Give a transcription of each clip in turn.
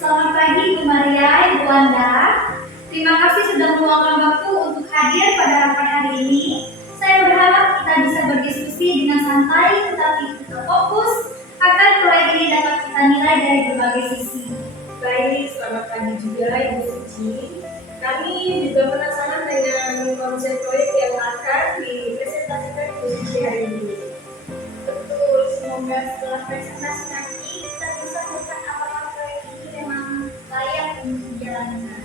Selamat pagi Bu Maria, Ibu Wanda. Terima kasih sudah meluangkan waktu untuk hadir pada rapat hari ini. Saya berharap kita bisa berdiskusi dengan santai tetapi tetap fokus agar proyek ini dapat kita nilai dari berbagai sisi. Baik, selamat pagi juga Ibu Suci. Kami juga penasaran dengan konsep proyek yang akan dipresentasikan Ibu Suci hari ini. Betul, semoga setelah presentasi nanti kita bisa melihat apakah proyek ini memang layak untuk dijalankan.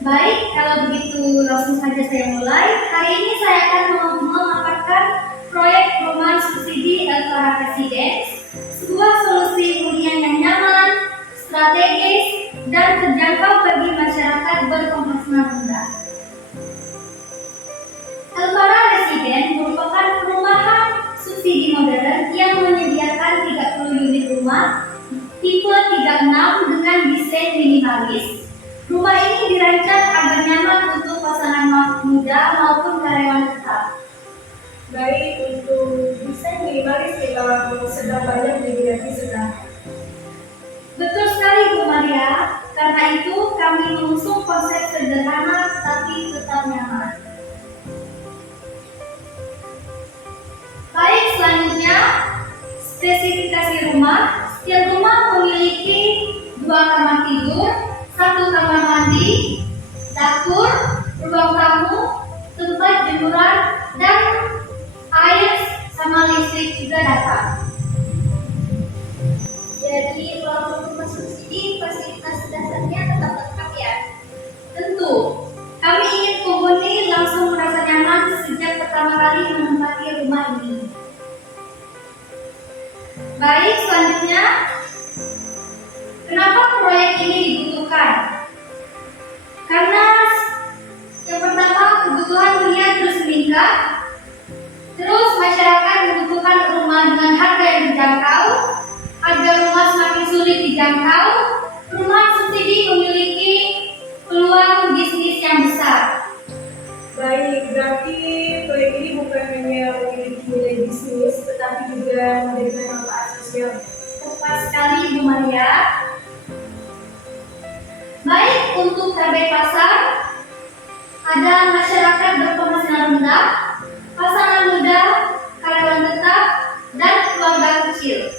Baik, kalau begitu langsung saja saya mulai. Hari ini saya akan memaparkan proyek perumahan subsidi Elvara Residence, sebuah solusi hunian yang nyaman, strategis, dan terjangkau bagi masyarakat berpenghasilan rendah. Elvara Residence merupakan perumahan subsidi modern yang menyediakan 30 unit rumah tipe 36 dengan desain minimalis. Rumah ini dirancang agar nyaman untuk pasangan muda maupun karyawan tetap. Baik, untuk desain minimalis memang sedang banyak diminati sekarang. Betul sekali Bu Maria, karena itu kami mengusung konsep sederhana tapi tetap nyaman. Baik, selanjutnya spesifikasi rumah. Setiap rumah memiliki 2 kamar tidur, 1 kamar mandi, dapur, ruang tamu, tempat jemuran, dan air sama listrik juga dapat. Jadi walaupun rumah subsidi, fasilitas dasarnya tetap lengkap ya? Tentu, kami ingin penghuni langsung merasa nyaman sejak pertama kali menempati rumah ini. Baik, selanjutnya, kenapa proyek ini dibutuhkan? Karena yang pertama, kebutuhan hunian terus meningkat. Terus masyarakat membutuhkan rumah dengan harga yang terjangkau. Harga rumah semakin sulit dijangkau. Rumah subsidi memiliki peluang bisnis yang besar. Baik, berarti proyek ini bukan hanya memiliki nilai bisnis, tetapi juga memberikan manfaat sosial. Tepat sekali Bu Maria. Baik, untuk target pasar, ada masyarakat berpenghasilan rendah, pasangan muda, karyawan tetap, dan keluarga kecil.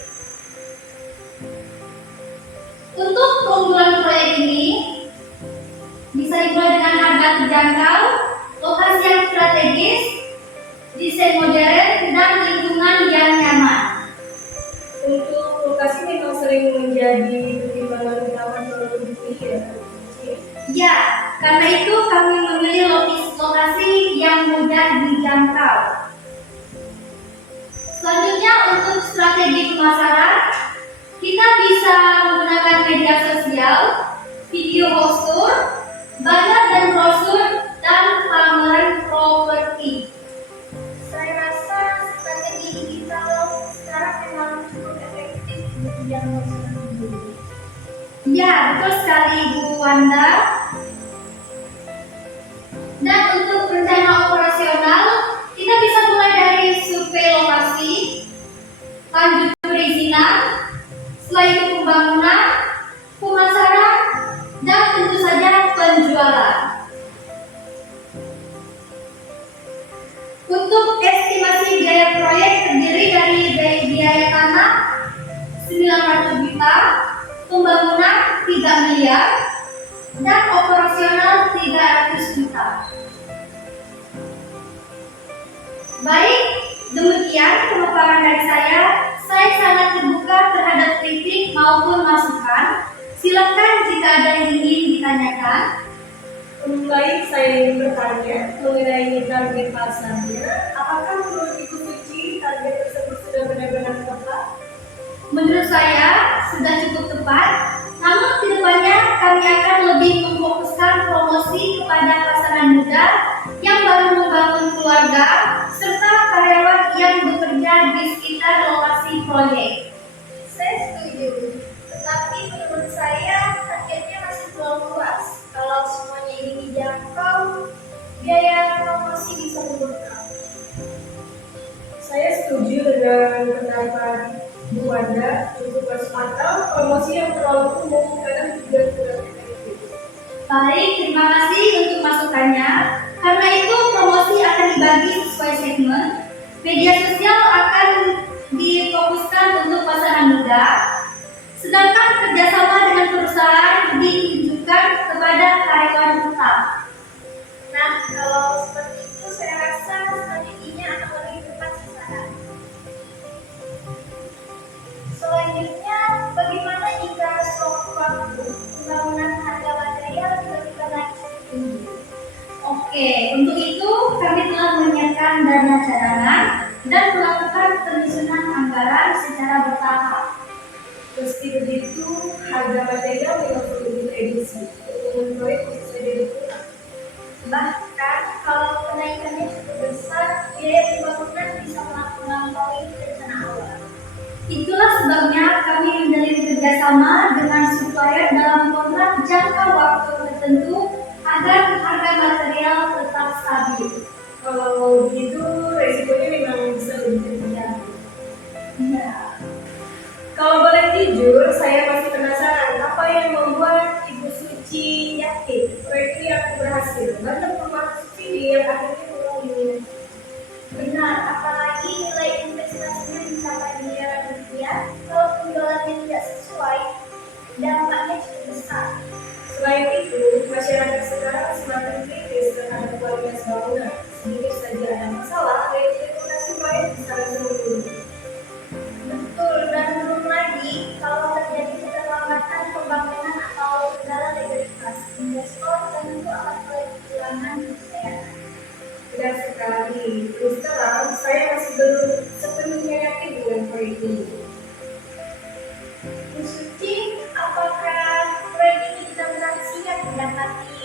Untuk keunggulan proyek ini, bisa dimulai dengan harga terjangkau, lokasi yang strategis, desain modern, dan lingkungan yang nyaman. Untuk lokasi memang sering menjadi pertimbangan utama kalau dipilih ya. Ya, karena itu kami memilih lokasi yang mudah dijangkau. Selanjutnya untuk strategi pemasaran, kita bisa menggunakan media sosial, video postur, banner dan brosur, dan pameran properti. Saya rasa strategi digital sekarang memang cukup efektif untuk menjangkau semua penghuni. Ya, betul sekali Bu Wanda. Dan untuk rencana operasional, kita bisa mulai dari survei lokasi, lanjut perizinan, setelah itu pembangunan, pemasaran, dan tentu saja penjualan. Untuk estimasi biaya proyek terdiri dari biaya tanah 900 juta, pembangunan 3 miliar, dan operasional 300 juta. Baik, demikian pemaparan dari saya. Saya sangat terbuka terhadap kritik maupun masukan. Silakan jika ada yang ingin ditanyakan. Baik, saya ingin bertanya mengenai target pasarnya. Apakah menurut Ibu Suci target tersebut sudah benar-benar tepat? Menurut saya sudah cukup tepat. Namun kedepannya kami akan lebih memfokuskan promosi kepada pasangan muda yang baru membangun keluarga serta karyawan yang bekerja di sekitar lokasi proyek. Saya setuju, tetapi menurut saya targetnya masih terlalu luas. Kalau semuanya ini dijangkau, biaya promosi bisa membengkak. Saya setuju dengan pendapat Bu Wanda, cukup masuk akal promosi yang terlalu umum kadang Baik, terima kasih untuk masukannya. Karena itu promosi akan dibagi sesuai segmen. Media sosial akan difokuskan untuk pasangan muda, sedangkan kerjasama dengan perusahaan ditunjukkan kepada karyawan tetap. Nah, kalau seperti itu saya rasa strateginya akan lebih tepat sasaran. Selanjutnya, bagaimana jika sewaktu-waktu pembangunan harga material tiba-tiba naik cukup tinggi? Oke, untuk itu kami telah menyiapkan dana cadangan dan melakukan penyusunan anggaran secara bertahap. Meski begitu, harga material memang perlu diprediksi. Untuk proyek bisa saja berkurang. Bahkan kalau kenaikannya cukup besar, biaya pembangunan bisa melampaui rencana awal. Itulah sebabnya kami menjalin kerjasama dengan supplier dalam kontrak jangka waktu tertentu agar harga material tetap stabil. Kalau begitu, resikonya memang bisa lebih tinggi. Ya. Kalau boleh jujur, saya masih penasaran apa yang membuat Ibu Suci yakin proyek ini akan berhasil. Banyak perumahan subsidi yang akhirnya kurang diminati. Benar, apalagi nilai investasinya mencapai miliaran rupiah, kalau penjualannya tidak sesuai, dampaknya cukup besar. Selain itu, masyarakat sekarang semakin kritis terhadap kualitas bangunan. Sedikit saja ada masalah, reputasi proyek bisa langsung menurun. Betul, dan belum lagi kalau terjadi keterlambatan pembangunan atau kendala legalitas, investor tentu akan kehilangan kepercayaan. Benar sekali. Terus terang, saya masih belum sepenuhnya yakin dengan proyek ini. Bu Suci, apakah proyek ini benar-benar siap menghadapi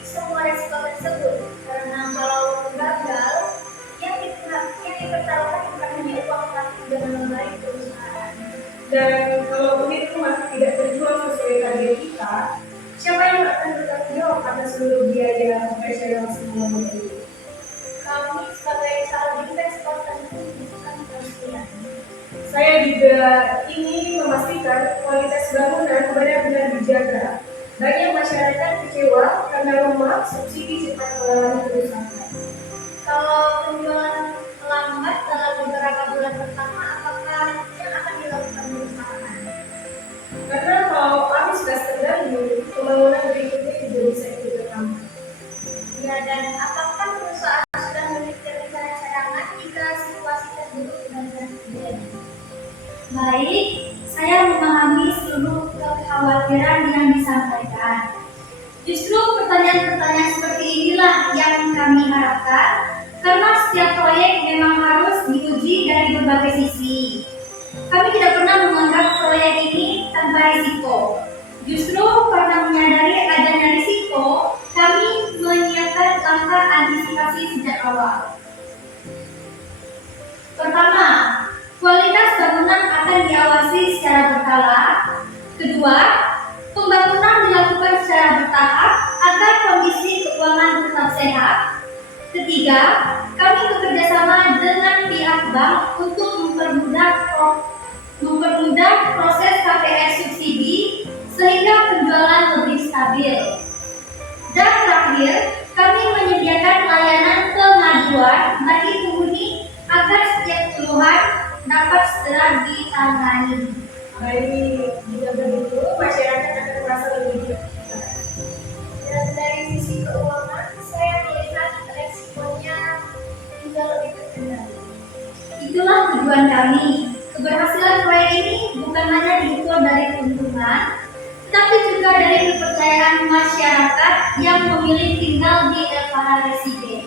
semua resiko tersebut? Karena kalau gagal, yang dipertaruhkan bukan hanya uang tapi juga nama baik perusahaan. Dan kalau begitu masih tidak berjuang sesuai target kita, siapa yang akan bertanggung jawab atas seluruh biaya operasional semua ini? Kami sebagai calon investor tentu membutuhkan kepastian. Saya juga ingin memastikan kualitas bangunan benar-benar dijaga. Banyak masyarakat kecewa karena rumah subsidi cepat mengalami kerusakan. Kalau penjualan melambat dalam beberapa bulan pertama, apakah yang akan dilakukan perusahaan? Karena kalau arus gas terganggu, pembangunan berikutnya juga bisa ikut terhambat. Ya, dan apakah perusahaan sudah memiliki rencana cadangan jika situasi terburuk benar-benar terjadi? Baik, saya memahami seluruh kekhawatiran yang disampaikan. Justru pertanyaan-pertanyaan seperti inilah yang kami harapkan, karena setiap proyek memang harus diuji dari berbagai sisi. Kami tidak pernah menganggap proyek ini tanpa risiko. Justru karena menyadari adanya risiko, kami menyiapkan langkah antisipasi sejak awal. Pertama, kualitas bangunan akan diawasi secara berkala. Kedua, pembangunan dilakukan secara bertahap agar kondisi keuangan tetap sehat. Ketiga, kami bekerjasama dengan pihak bank untuk mempermudah proses KPR subsidi sehingga penjualan lebih stabil. Dan terakhir, kami menyediakan layanan pengaduan bagi penghuni agar setiap keluhan dapat segera ditangani. Baik, jika begitu, masyarakat akan merasa lebih dipercaya. Dan dari sisi keuangan, saya melihat resikonya juga lebih terkendali. Itulah tujuan kami. Keberhasilan proyek ini bukan hanya diukur dari keuntungan, tetapi juga dari kepercayaan masyarakat yang memilih tinggal di LPH Residen.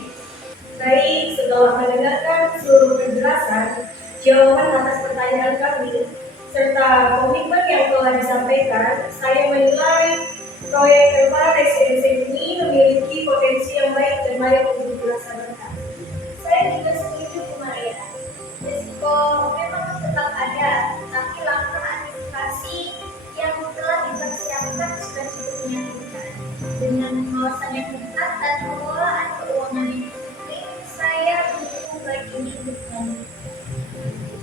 Baik, setelah mendengarkan seluruh penjelasan, jawaban atas pertanyaan kami, serta komitmen yang telah disampaikan, saya menilai proyek LPH Residen ini memiliki potensi yang baik dan layak untuk dilaksanakan. Saya juga setuju, Bu Maria. Risiko memang tetap ada, tapi langkah antisipasi yang telah dipersiapkan sudah cukup meyakinkan. Dengan pengawasan yang ketat dan pengelolaan keuangan yang disiplin, saya mendukung proyek ini untuk lanjut.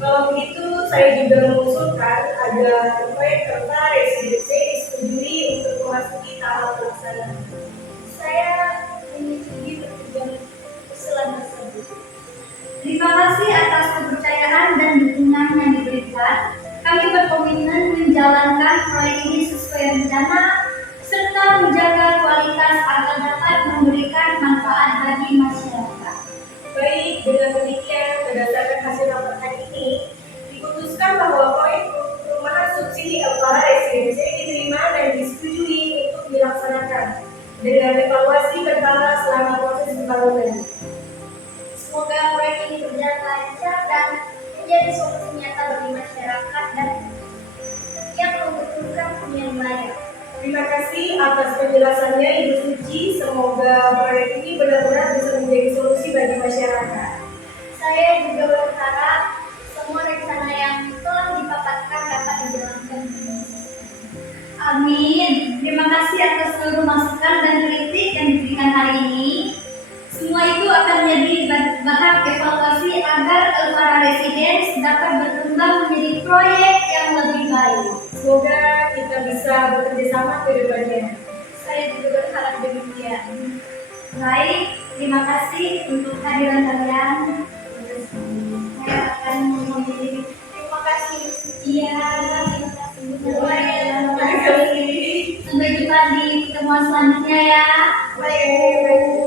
Kalau begitu, saya juga mengusulkan agar proyek LPH Residen disetujui untuk proyek ini sesuai rencana serta menjaga kualitas agar dapat memberikan manfaat bagi masyarakat. Baik, dengan demikian berdasarkan hasil rapat hari ini diputuskan bahwa proyek perumahan subsidi Elvara Residensi diterima dan disetujui untuk dilaksanakan dengan evaluasi berkala selama proses pembangunan. Semoga proyek ini berjalan lancar dan menjadi solusi nyata bagi masyarakat dan yang membutuhkan hunian layak. Terima kasih atas penjelasannya Ibu Suci. Semoga proyek ini benar-benar bisa menjadi solusi bagi masyarakat. Saya juga berharap semua rencana yang telah dipaparkan dapat dijalankan dengan sesuai. Amin. Terima kasih atas seluruh masukan dan kritik yang diberikan hari ini. Semua itu akan menjadi bahan evaluasi agar Elvara Residence dapat berkembang menjadi proyek yang lebih baik. Semoga kita bisa bekerja sama ke depannya. Saya juga berharap demikian. Baik, terima kasih untuk kehadiran kalian. Saya akan memilih. Terima kasih Bu Suci. Iya, Terima kasih Bu terima Nurul. kasih. Sampai jumpa di pertemuan selanjutnya ya. Baik.